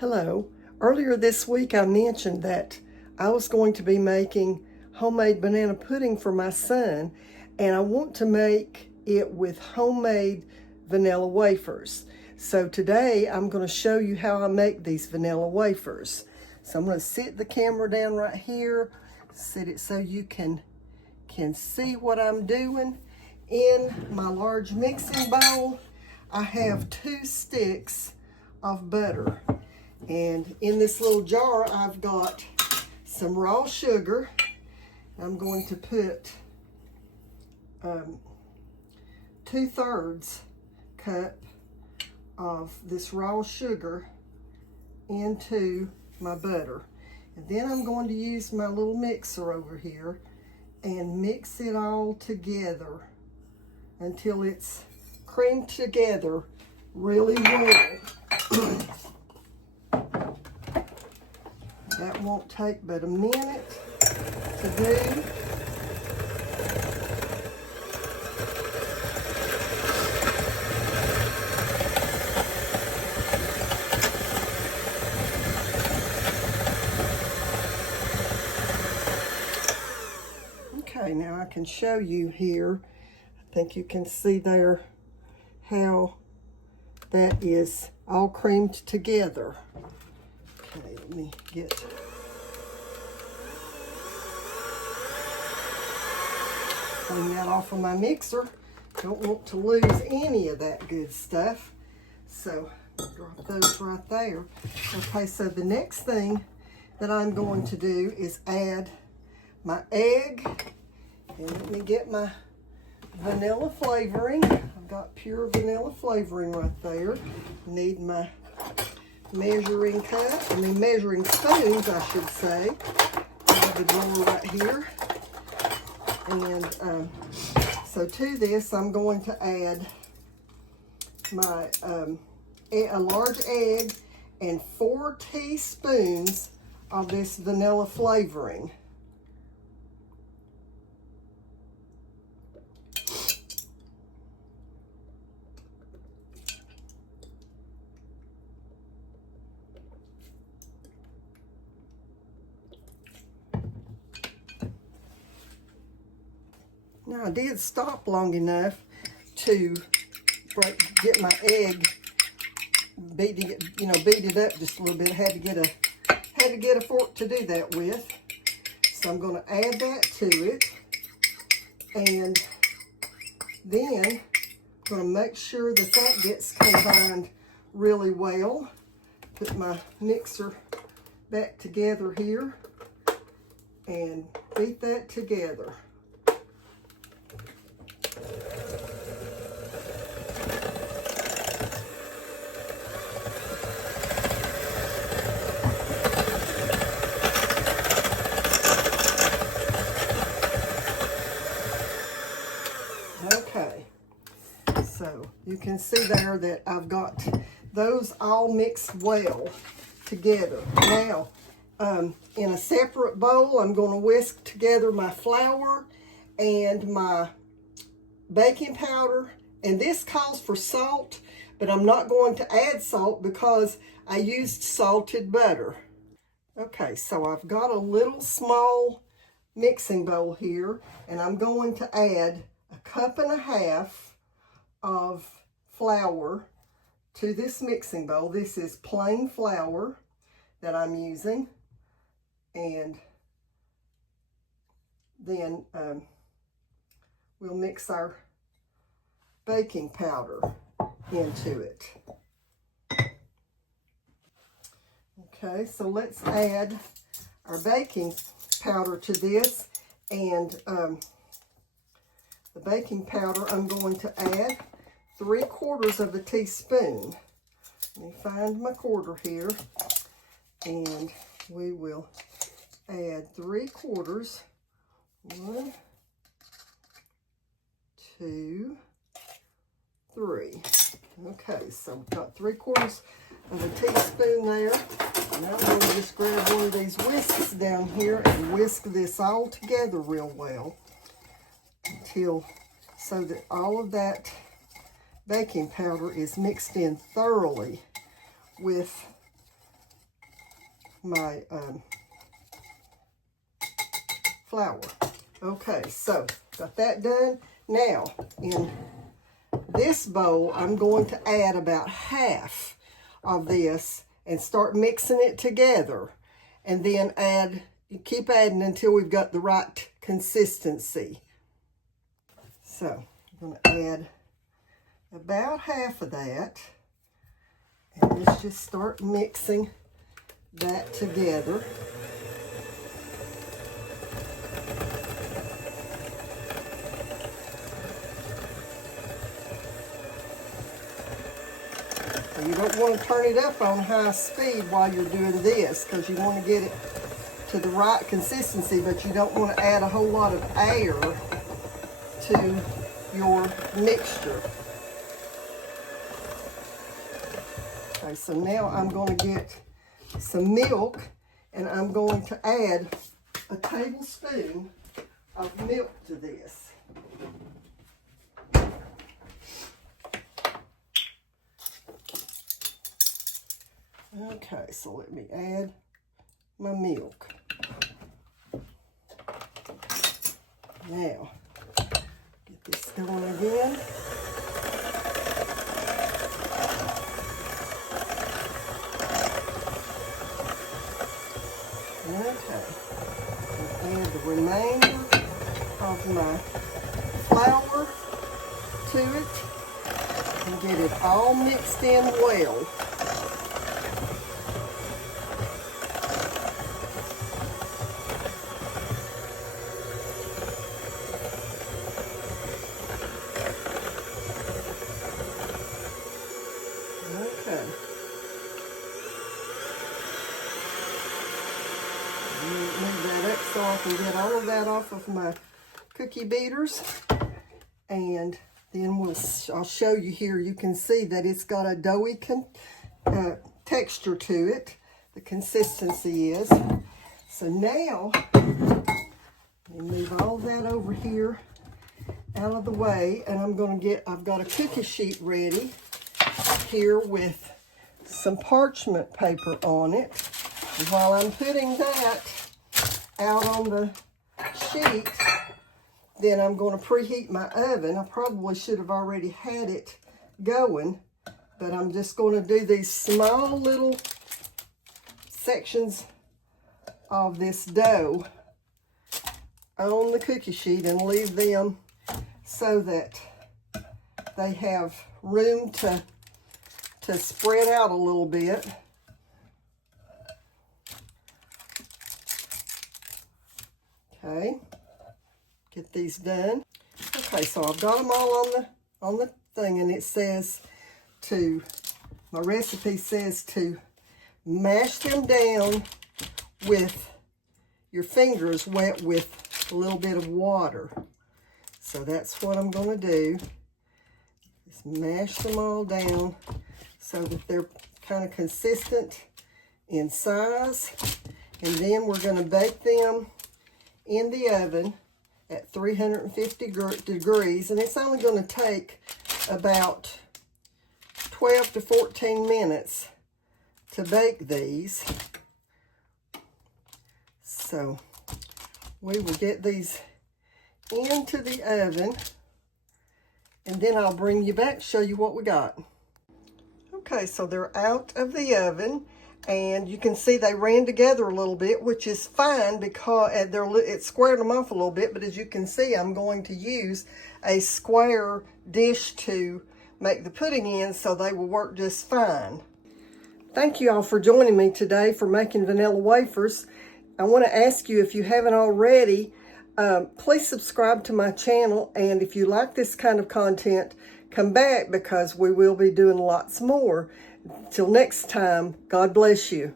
Hello. Earlier this week I mentioned that I was going to be making homemade banana pudding for my son, and I want to make it with homemade vanilla wafers. So today I'm going to show you how I make these vanilla wafers. So I'm going to sit the camera down right here, set it so you can see what I'm doing. In my large mixing bowl, I have 2 sticks of butter. And in this little jar, I've got some raw sugar. I'm going to put 2/3 cup of this raw sugar into my butter. And then I'm going to use my little mixer over here and mix it all together until it's creamed together really well. That won't take but a minute to do. Okay, now I can show you here. I think you can see there how that is all creamed together. Okay, let me get clean that off of my mixer. Don't want to lose any of that good stuff. So drop those right there. Okay, so the next thing that I'm going to do is add my egg. And let me get my vanilla flavoring. I've got pure vanilla flavoring right there. Need my measuring spoons, I should say. I have the drawer right here. And so to this, I'm going to add my a large egg and 4 teaspoons of this vanilla flavoring. Now I did stop long enough to get my egg beat it up just a little bit. Had to get a fork to do that with. So I'm going to add that to it, and then I'm going to make sure that that gets combined really well. Put my mixer back together here and beat that together. Okay, so you can see there that I've got those all mixed well together. Now, in a separate bowl, I'm going to whisk together my flour and my baking powder. And this calls for salt, but I'm not going to add salt because I used salted butter. Okay, so I've got a little small mixing bowl here, and I'm going to add 1.5 cups of flour to this mixing bowl. This is plain flour that I'm using. And then we'll mix our baking powder into it. Okay, so let's add our baking powder to this. And the baking powder, I'm going to add 3/4 teaspoon. Let me find my quarter here. And we will add 3/4. 1, 2, 3. Okay, so we've got 3/4 teaspoon there. Now I'm going to just grab one of these whisks down here and whisk this all together real well so that all of that baking powder is mixed in thoroughly with my flour. Okay, so got that done. Now, in this bowl, I'm going to add about half of this and start mixing it together. And then keep adding until we've got the right consistency. So, I'm going to add about half of that. And let's just start mixing that together. You don't want to turn it up on high speed while you're doing this because you want to get it to the right consistency, but you don't want to add a whole lot of air to your mixture. Okay, so now I'm going to get some milk and I'm going to add a tablespoon of milk to this. Okay, so let me add my milk. Now, get this going again. Okay, and add the remainder of my flour to it and get it all mixed in well. Okay. Move that up so I can get all of that off of my cookie beaters. And then I'll show you here. You can see that it's got a doughy texture to it. The consistency is. So now, let me move all that over here out of the way. And I've got a cookie sheet ready here with some parchment paper on it. And while I'm putting that out on the sheet, then I'm going to preheat my oven. I probably should have already had it going, but I'm just going to do these small little sections of this dough on the cookie sheet and leave them so that they have room to spread out a little bit. Okay, get these done. Okay, so I've got them all on the thing, and it says my recipe says to mash them down with your fingers wet with a little bit of water. So that's what I'm going to do. Just mash them all down so that they're kind of consistent in size. And then we're going to bake them in the oven at 350 degrees. And it's only going to take about 12 to 14 minutes to bake these. So we will get these into the oven, and then I'll bring you back, show you what we got. Okay, so they're out of the oven, and you can see they ran together a little bit, which is fine because it squared them off a little bit, but as you can see, I'm going to use a square dish to make the pudding in, so they will work just fine. Thank you all for joining me today for making vanilla wafers. I want to ask you, if you haven't already, please subscribe to my channel, and if you like this kind of content, come back because we will be doing lots more. Till next time, God bless you.